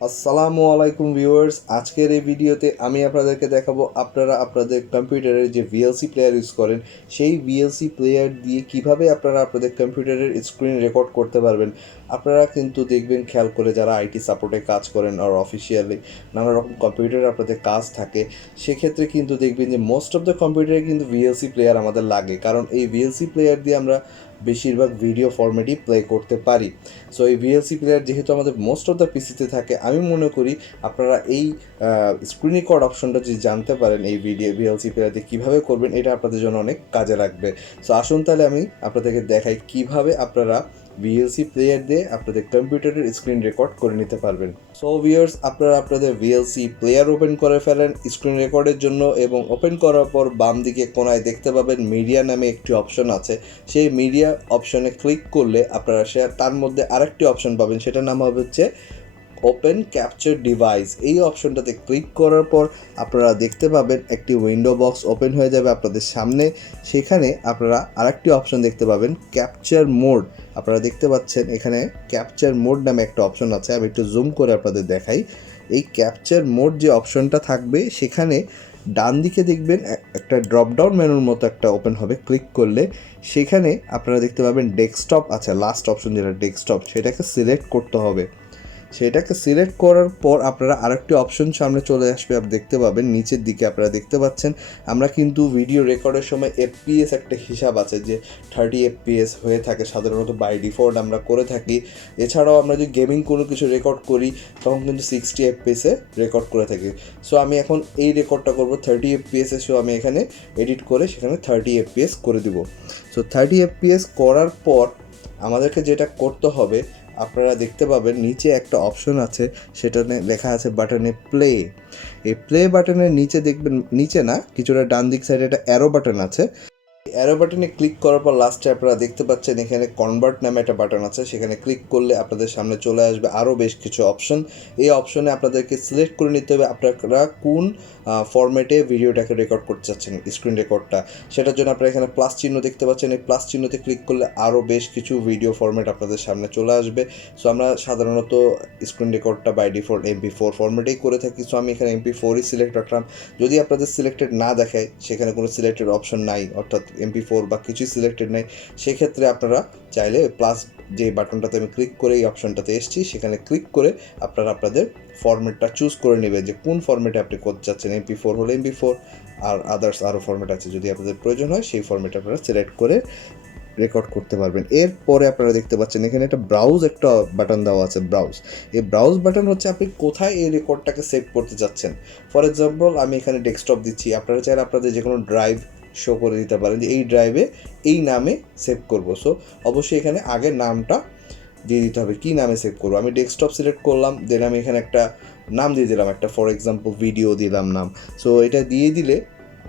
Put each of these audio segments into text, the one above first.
আসসালামু আলাইকুম ভিউয়ার্স, আজকের এই ভিডিওতে আমি আপনাদেরকে দেখাবো আপনারা আপনাদের কম্পিউটারের যে ভিএলসি প্লেয়ার ইউজ করেন সেই ভিএলসি প্লেয়ার দিয়ে কিভাবে আপনারা আপনাদের কম্পিউটারের স্ক্রিন রেকর্ড করতে পারবেন। আপনারা কিন্তু দেখবেন, খেয়াল করে যারা আইটি সাপোর্টে কাজ করেন আর অফিসিয়ালি নানা রকম কম্পিউটারে আপনাদের কাজ থাকে, সেক্ষেত্রে কিন্তু দেখবেন যে মোস্ট অফ দ্য কম্পিউটারে কিন্তু ভিএলসি প্লেয়ার আমাদের লাগে, কারণ এই ভিএলসি প্লেয়ার দিয়ে আমরা বেশিরভাগ ভিডিও ফরম্যাটই প্লে করতে পারি। সো এই ভিএলসি প্লেয়ার যেহেতু আমাদের মোস্ট অফ দ্য পিসিতে থাকে, আমি মনে করি আপনারা এই স্ক্রিন রেকর্ড অপশনটা যদি জানতে পারেন এই ভিএলসি প্লেয়ার দিয়ে কীভাবে করবেন, এটা আপনাদের জন্য অনেক কাজে লাগবে। সো আসুন তাহলে আমি আপনাদেরকে দেখাই কিভাবে আপনারা ভিএলসি প্লেয়ার দিয়ে আপনাদের কম্পিউটারের স্ক্রিন রেকর্ড করে নিতে পারবেন। সো ভিউয়ার্স, আপনারা আপনাদের ভিএলসি প্লেয়ার ওপেন করে ফেলেন স্ক্রিন রেকর্ডের জন্য, এবং ওপেন করার পর বাম দিকে কোনায় দেখতে পাবেন মিডিয়া নামে একটি অপশন আছে। সেই মিডিয়া অপশনে ক্লিক করলে আপনারা তার মধ্যে আরেকটি অপশন পাবেন, সেটার নাম হবে হচ্ছে ওপেন ক্যাপচার ডিভাইস। এই অপশনটাতে ক্লিক করার পর আপনারা দেখতে পাবেন একটি উইন্ডো বক্স ওপেন হয়ে যাবে আপনাদের সামনে। সেখানে আপনারা আরেকটি অপশন দেখতে পাবেন, ক্যাপচার মোড। আপনারা দেখতে পাচ্ছেন এখানে ক্যাপচার মোড নামে একটা অপশন আছে, আমি একটু জুম করে আপনাদের দেখাই। এই ক্যাপচার মোড যে অপশনটা থাকবে, সেখানে ডান দিকে দেখবেন একটা ড্রপডাউন মেনুর মতো একটা ওপেন হবে। ক্লিক করলে সেখানে আপনারা দেখতে পাবেন ডেস্কটপ আছে, লাস্ট অপশন যেটা ডেস্কটপ, সেটাকে সিলেক্ট করতে হবে। সেটাকে সিলেক্ট করার পর আপনারা আরেকটি অপশন সামনে চলে আসবে, আপনি দেখতে পাবেন নিচের দিকে। আপনারা দেখতে পাচ্ছেন আমরা কিন্তু ভিডিও রেকর্ডের সময় এফপিএস একটা হিসাব আছে যে 30 এফপিএস হয়ে থাকে সাধারণত, বাই ডিফল্ট আমরা করে থাকি। এছাড়াও আমরা যদি গেমিং কোনো কিছু রেকর্ড করি তখন কিন্তু 60 এফপিএসে রেকর্ড করে থাকি। সো আমি এখন এই রেকর্ডটা করব 30 এফপিএসে। সো আমি এখানে এডিট করে সেখানে 30 এফপিএস করে দিব। সো 30 এফপিএস করার পর আমাদেরকে যেটা করতে হবে, আপনারা দেখতে পাবেন নিচে একটা অপশন আছে, সেটা লেখা আছে বাটনে প্লে। এই প্লে বাটনের নিচে দেখবেন, নিচে না কিছুটা ডান দিক সাইডে একটা অ্যারো বাটন আছে। অ্যারো বাটনে ক্লিক করার পর লাস্টে আপনারা দেখতে পাচ্ছেন এখানে কনভার্ট নামে একটা বাটন আছে। সেখানে ক্লিক করলে আপনাদের সামনে চলে আসবে আরও বেশ কিছু অপশন। এই অপশনে আপনাদেরকে সিলেক্ট করে নিতে হবে আপনারা কোন ফরম্যাটে ভিডিওটাকে রেকর্ড করতে চাচ্ছেন, স্ক্রিন রেকর্ডটা। সেটার জন্য আপনারা এখানে প্লাস চিহ্ন দেখতে পাচ্ছেন, এই প্লাস চিহ্নতে ক্লিক করলে আরও বেশ কিছু ভিডিও ফরম্যাট আপনাদের সামনে চলে আসবে। সো আমরা সাধারণত স্ক্রিন রেকর্ডটা বাই ডিফল্ট MP4 ফরম্যাটেই করে থাকি। সো আমি এখানে MP4ই সিলেক্ট রাখলাম। যদি আপনাদের সিলেক্টেড না দেখায়, সেখানে কোনো সিলেক্টেড অপশন নাই, অর্থাৎ MP4 বা কিছুই সিলেক্টেড নাই, সেক্ষেত্রে আপনারা চাইলে প্লাস যে বাটনটাতে আমি ক্লিক করে এই অপশনটাতে এসেছি, সেখানে ক্লিক করে আপনারা আপনাদের ফরম্যাটটা চুজ করে নেবেন যে কোন ফরম্যাটে আপনি করতে চাচ্ছেন। MP4 হলে MP4, আর আদার্স আরও ফরম্যাট আছে, যদি আপনাদের প্রয়োজন হয় সেই ফরম্যাটে আপনারা সিলেক্ট করে রেকর্ড করতে পারবেন। এরপরে আপনারা দেখতে পাচ্ছেন এখানে একটা ব্রাউজ একটা বাটন দেওয়া আছে, ব্রাউজ। এই ব্রাউজ বাটন হচ্ছে আপনি কোথায় এই রেকর্ডটাকে সেভ করতে চাচ্ছেন। ফর এক্সাম্পল আমি এখানে ডেস্কটপ দিচ্ছি, আপনারা চাইলে আপনাদের যে কোনো ড্রাইভ শো করে দিতে পারেন যে এই ড্রাইভে এই নামে সেভ করব। সো অবশ্যই এখানে আগে নামটা দিয়ে দিতে হবে, কী নামে সেভ করবো। আমি ডেস্কটপ সিলেক্ট করলাম, দেন আমি এখানে একটা নাম দিয়ে দিলাম, একটা ফর এক্সাম্পল ভিডিও দিলাম নাম। সো এটা দিয়ে দিলে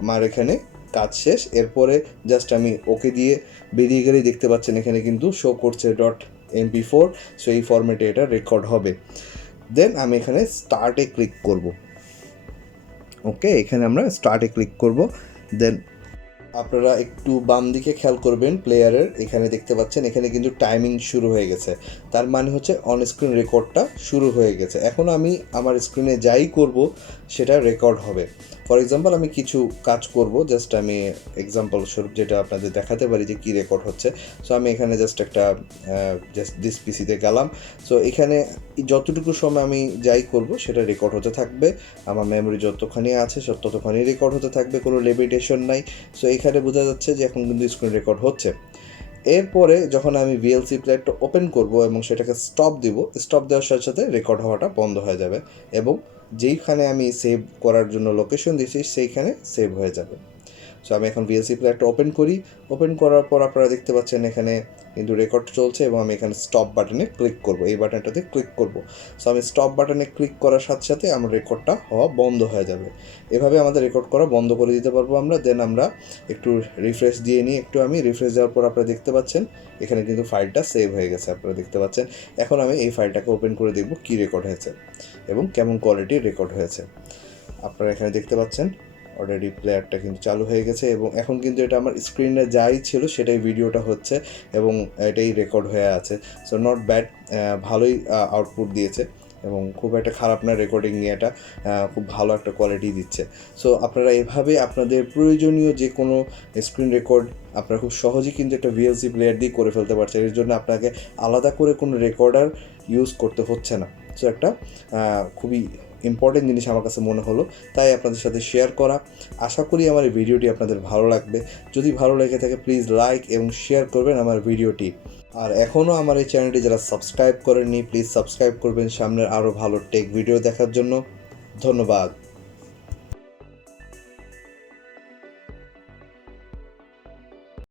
আমার এখানে কাজ শেষ। এরপরে জাস্ট আমি ওকে দিয়ে বেরিয়ে গেলেই দেখতে পাচ্ছেন এখানে কিন্তু শো করছে .mp4। সো এই ফরম্যাটে এটা রেকর্ড হবে। দেন আমি এখানে স্টার্টে ক্লিক করব। ওকে, এখানে আমরা স্টার্টে ক্লিক করব। দেন আপনারা একটু বাম দিকে খেয়াল করবেন, প্লেয়ারের এখানে দেখতে পাচ্ছেন এখানে কিন্তু টাইমিং শুরু হয়ে গেছে। তার মানে হচ্ছে অন স্ক্রিন রেকর্ডটা শুরু হয়ে গেছে। এখন আমি আমার স্ক্রিনে যাই করব সেটা রেকর্ড হবে। ফর এক্সাম্পল আমি কিছু কাজ করব, জাস্ট আমি এক্সাম্পল স্বরূপ যেটা আপনাদের দেখাতে পারি যে কী রেকর্ড হচ্ছে। সো আমি এখানে জাস্ট একটা জাস্ট দিস পিসিতে গেলাম। সো এখানে যতটুকু সময় আমি যাই করব সেটা রেকর্ড হতে থাকবে। আমার মেমোরি যতখানি আছে ততখানি রেকর্ড হতে থাকবে, কোনো লিমিটেশন নাই। সো এখানে বোঝা যাচ্ছে যে এখন কিন্তু স্ক্রিন রেকর্ড হচ্ছে। এরপরে যখন আমি ভিএলসি প্লেয়ারটা ওপেন করব এবং সেটাকে স্টপ দিব, স্টপ দেওয়ার সাথে সাথে রেকর্ড হওয়াটা বন্ধ হয়ে যাবে, এবং যেইখানে আমি সেভ করার জন্য লোকেশন দিয়েছি সেইখানে সেভ হয়ে যাবে। সো আমি এখন ভিএলসি প্লেয়ারটা ওপেন করি। ওপেন করার পর আপনারা দেখতে পাচ্ছেন এখানে কিন্তু রেকর্ড চলছে, এবং আমি এখানে স্টপ বাটনে ক্লিক করব, এই বাটনটাতে ক্লিক করব। সো আমি স্টপ বাটনে ক্লিক করার সাথে সাথে আমার রেকর্ডটা হওয়া বন্ধ হয়ে যাবে। এভাবে আমাদের রেকর্ড করা বন্ধ করে দিতে পারবো আমরা। দেন আমরা একটু রিফ্রেশ দিয়ে নিই। একটু আমি রিফ্রেশ দেওয়ার পর আপনারা দেখতে পাচ্ছেন এখানে কিন্তু ফাইলটা সেভ হয়ে গেছে, আপনারা দেখতে পাচ্ছেন। এখন আমি এই ফাইলটাকে ওপেন করে দেখব কী রেকর্ড হয়েছে এবং কেমন কোয়ালিটির রেকর্ড হয়েছে। আপনারা এখানে দেখতে পাচ্ছেন অলরেডি প্লেয়ারটা কিন্তু চালু হয়ে গেছে, এবং এখন কিন্তু এটা আমার স্ক্রিনে যাই ছিল সেটাই ভিডিওটা হচ্ছে, এবং এটাই রেকর্ড হয়ে আছে। সো নট ব্যাড, ভালোই আউটপুট দিয়েছে। এবং খুব একটা খারাপ না, রেকর্ডিং নিয়ে এটা খুব ভালো একটা কোয়ালিটি দিচ্ছে। সো আপনারা এভাবে আপনাদের প্রয়োজনীয় যে কোনো স্ক্রিন রেকর্ড আপনারা খুব সহজেই কিন্তু একটা ভিএলসি প্লেয়ার দিয়ে করে ফেলতে পারছেন। এর জন্য আপনাকে আলাদা করে কোনো রেকর্ডার ইউজ করতে হচ্ছে না। সো একটা খুবই ইম্পর্টেন্ট জিনিস আমার কাছে মনে হলো, তাই আপনাদের সাথে শেয়ার করা। আশা করি আমার এই ভিডিওটি আপনাদের ভালো লাগবে। যদি ভালো লেগে থাকে প্লিজ লাইক এবং শেয়ার করবেন আমার ভিডিওটি। আর এখনও আমার এই চ্যানেলটি যারা সাবস্ক্রাইব করেননি প্লিজ সাবস্ক্রাইব করবেন সামনের আরও ভালো টেক ভিডিও দেখার জন্য। ধন্যবাদ।